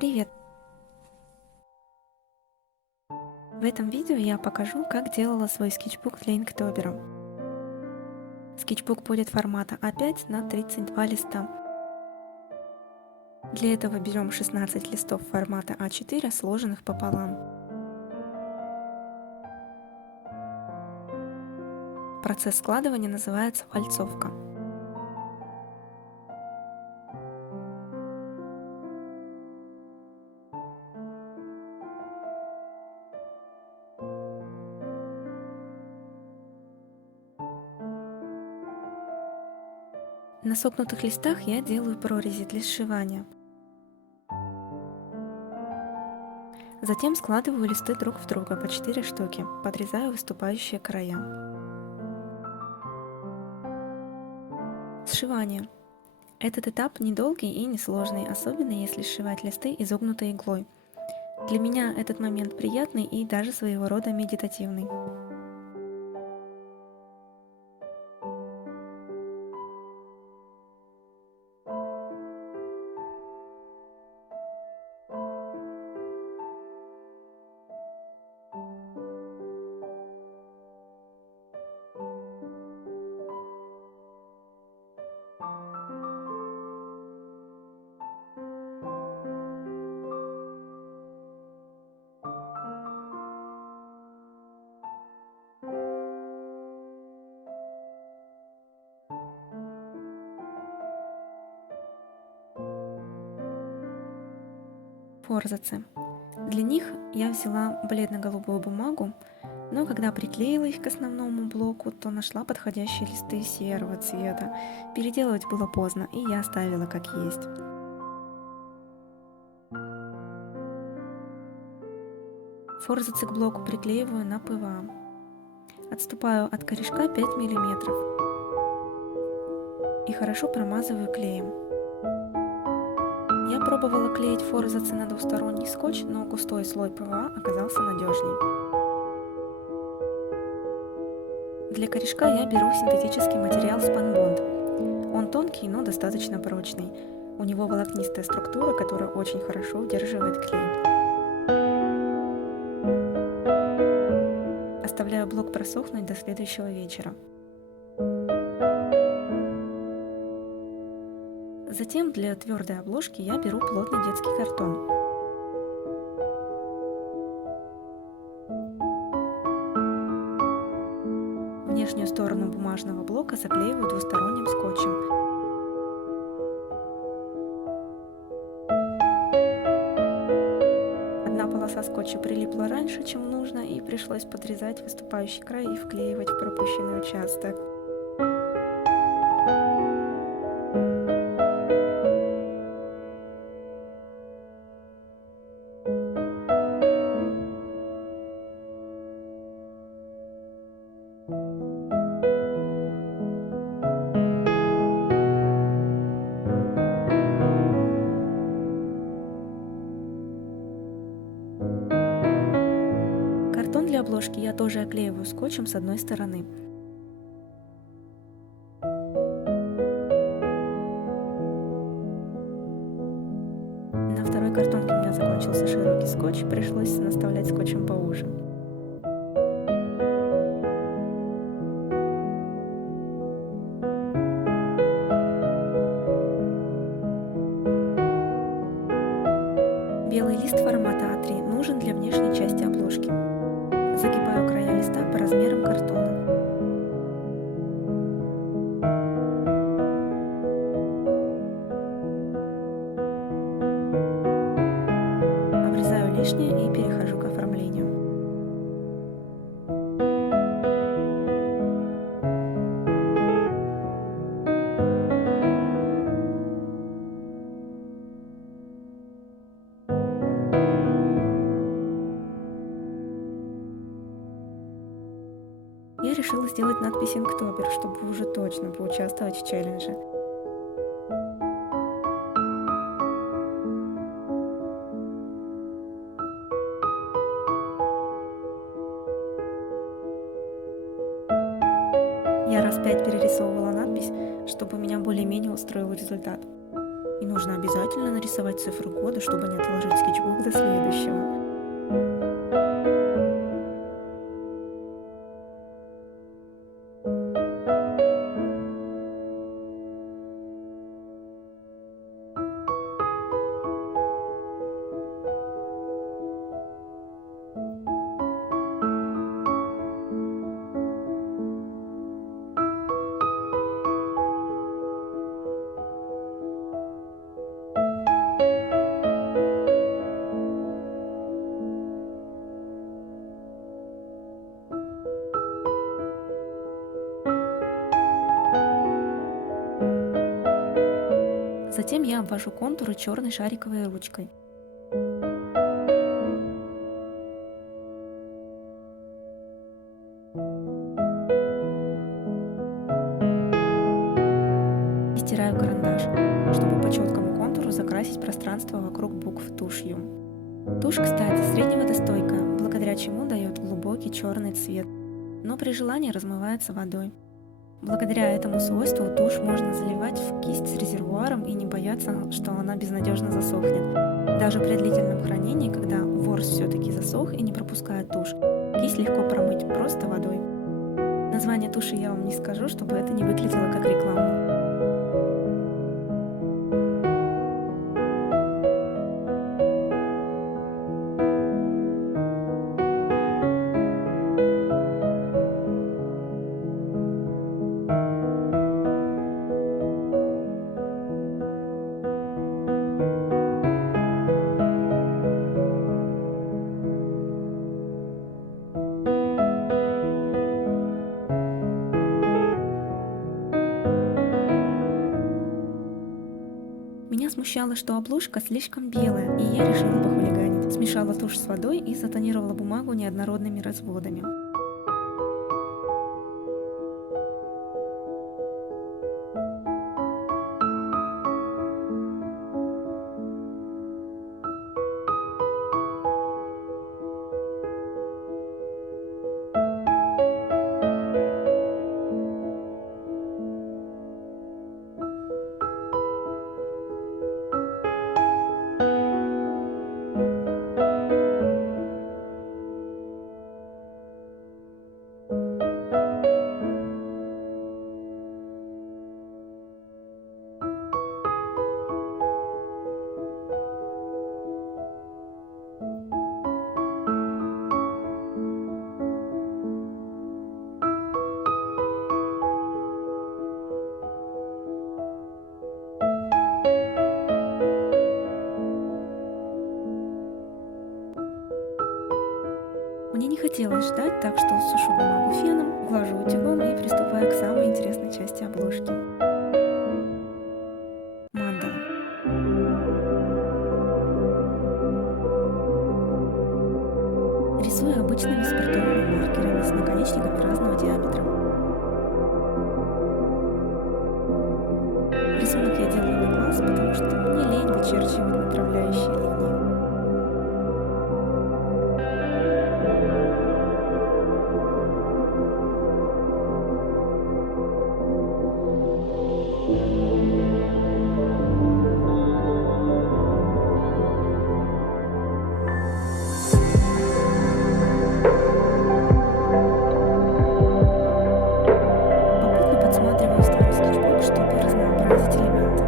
Привет! В этом видео я покажу, как делала свой скетчбук для инктобера. Скетчбук будет формата А5 на 32 листа. Для этого берем 16 листов формата А4, сложенных пополам. Процесс складывания называется вальцовка. На согнутых листах я делаю прорези для сшивания. Затем складываю листы друг в друга по 4 штуки, подрезаю выступающие края. Сшивание. Этот этап недолгий и несложный, особенно если сшивать листы изогнутой иглой. Для меня этот момент приятный и даже своего рода медитативный. Форзацы. Для них я взяла бледно-голубую бумагу, но когда приклеила их к основному блоку, то нашла подходящие листы серого цвета. Переделывать было поздно, и я оставила как есть. Форзацы к блоку приклеиваю на ПВА. Отступаю от корешка 5 мм и хорошо промазываю клеем. Я пробовала клеить форзацы на двусторонний скотч, но густой слой ПВА оказался надежнее. Для корешка я беру синтетический материал спанбонд. Он тонкий, но достаточно прочный. У него волокнистая структура, которая очень хорошо удерживает клей. Оставляю блок просохнуть до следующего вечера. Затем для твердой обложки я беру плотный детский картон. Внешнюю сторону бумажного блока заклеиваю двусторонним скотчем. Одна полоса скотча прилипла раньше, чем нужно, и пришлось подрезать выступающий край и вклеивать в пропущенный участок. Картон для обложки я тоже оклеиваю скотчем с одной стороны. На второй картонке у меня закончился широкий скотч, пришлось наставлять скотчем поуже. Белый лист формата А3 нужен для внешней части обложки. Загибаю края листа по размерам картона. Обрезаю лишнее и перехожу к оформлению. Я решила сделать надпись «Инктобер», чтобы уже точно поучаствовать в челлендже. Я раз 5 перерисовывала надпись, чтобы меня более-менее устроил результат. И нужно обязательно нарисовать цифры года, чтобы не отложить скетчбук до следующего. Затем я обвожу контуры черной шариковой ручкой. И стираю карандаш, чтобы по четкому контуру закрасить пространство вокруг букв тушью. Тушь, кстати, средневодостойкая, благодаря чему дает глубокий черный цвет, но при желании размывается водой. Благодаря этому свойству тушь можно заливать в кисть с резервуаром и не бояться, что она безнадежно засохнет. Даже при длительном хранении, когда ворс все-таки засох и не пропускает тушь, кисть легко промыть просто водой. Название туши я вам не скажу, чтобы это не выглядело как реклама. Меня смущало, что обложка слишком белая, и я решила похулиганить. Смешала тушь с водой и затонировала бумагу неоднородными разводами. Мне не хотелось ждать, так что сушу бумагу феном, глажу утюгом и приступаю к самой интересной части обложки. Мандала. Рисую обычными спиртовыми маркерами с наконечниками разного диаметра. Рисунок я делаю на глаз, потому что мне лень вычерчивать направляющие линии. Попутно подсматриваю старый скетчбук, чтобы разнообразить элементы.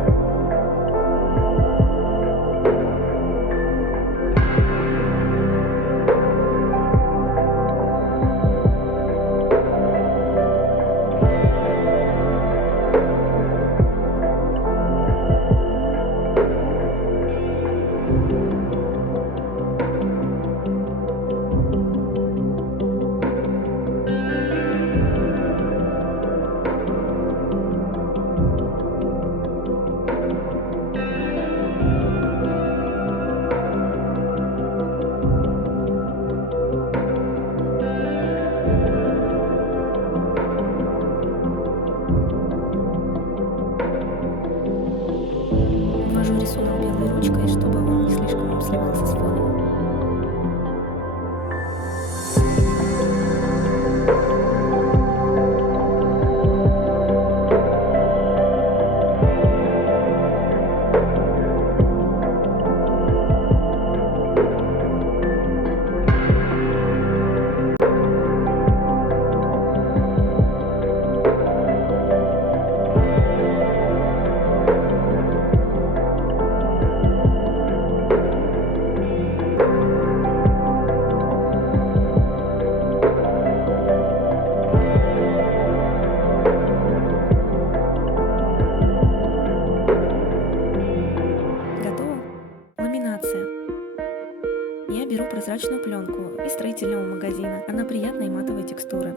Ввожу рисунок белой ручкой, чтобы он не слишком сливался с фоном. строительного магазина. Она приятной матовой текстуры.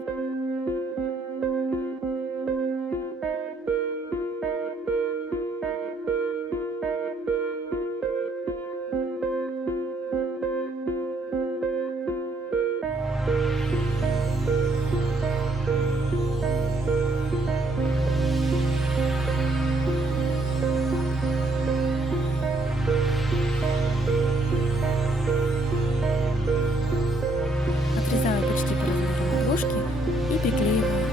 Отрезаю почти по размеру ладошки и приклеиваю.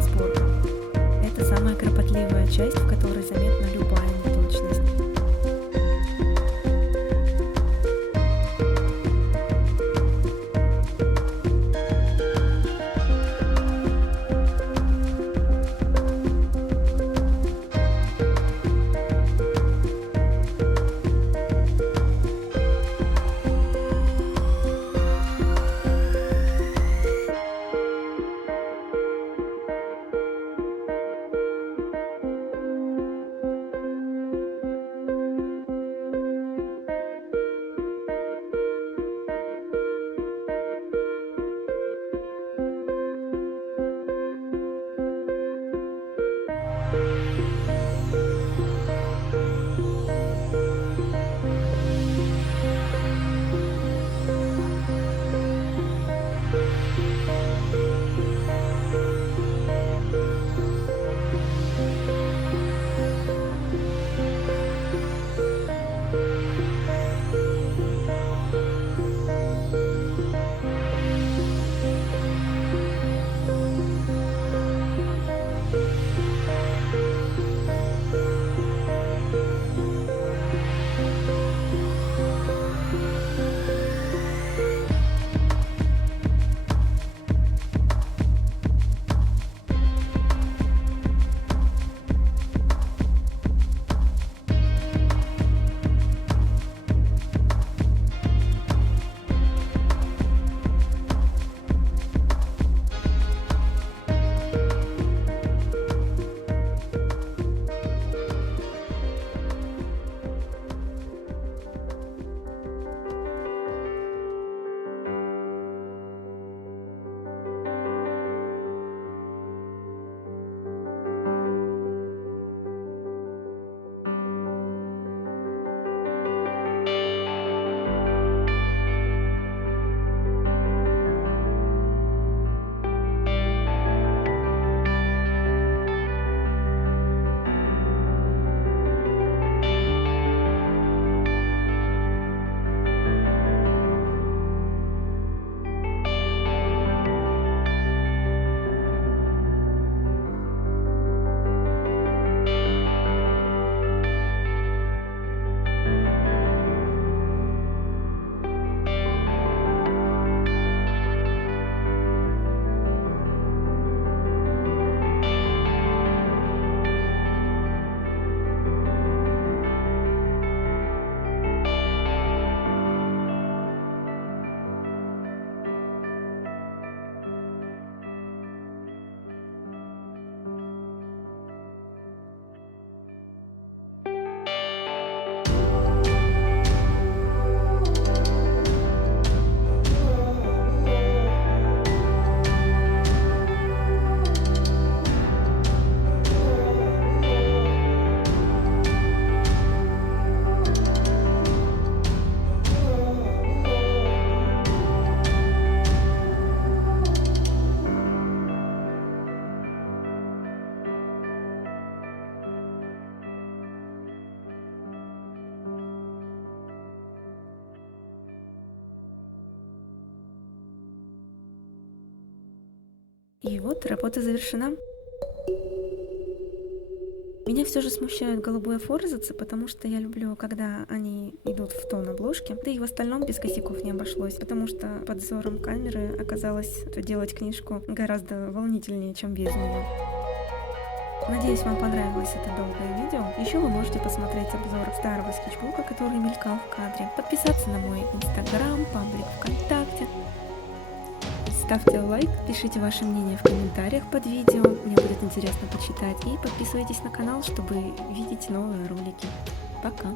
Сборка. Это самая кропотливая часть, в которой заметна любая неточность. И вот работа завершена. Меня все же смущают голубые форзацы, потому что я люблю, когда они идут в тон обложки. Да и в остальном без косяков не обошлось, потому что под взором камеры оказалось делать книжку гораздо волнительнее, чем без нее. Надеюсь, вам понравилось это долгое видео. Еще вы можете посмотреть обзор старого скетчбука, который мелькал в кадре, подписаться на мой инстаграм, паблик ВКонтакте. Ставьте лайк, пишите ваше мнение в комментариях под видео, мне будет интересно почитать. И подписывайтесь на канал, чтобы видеть новые ролики. Пока!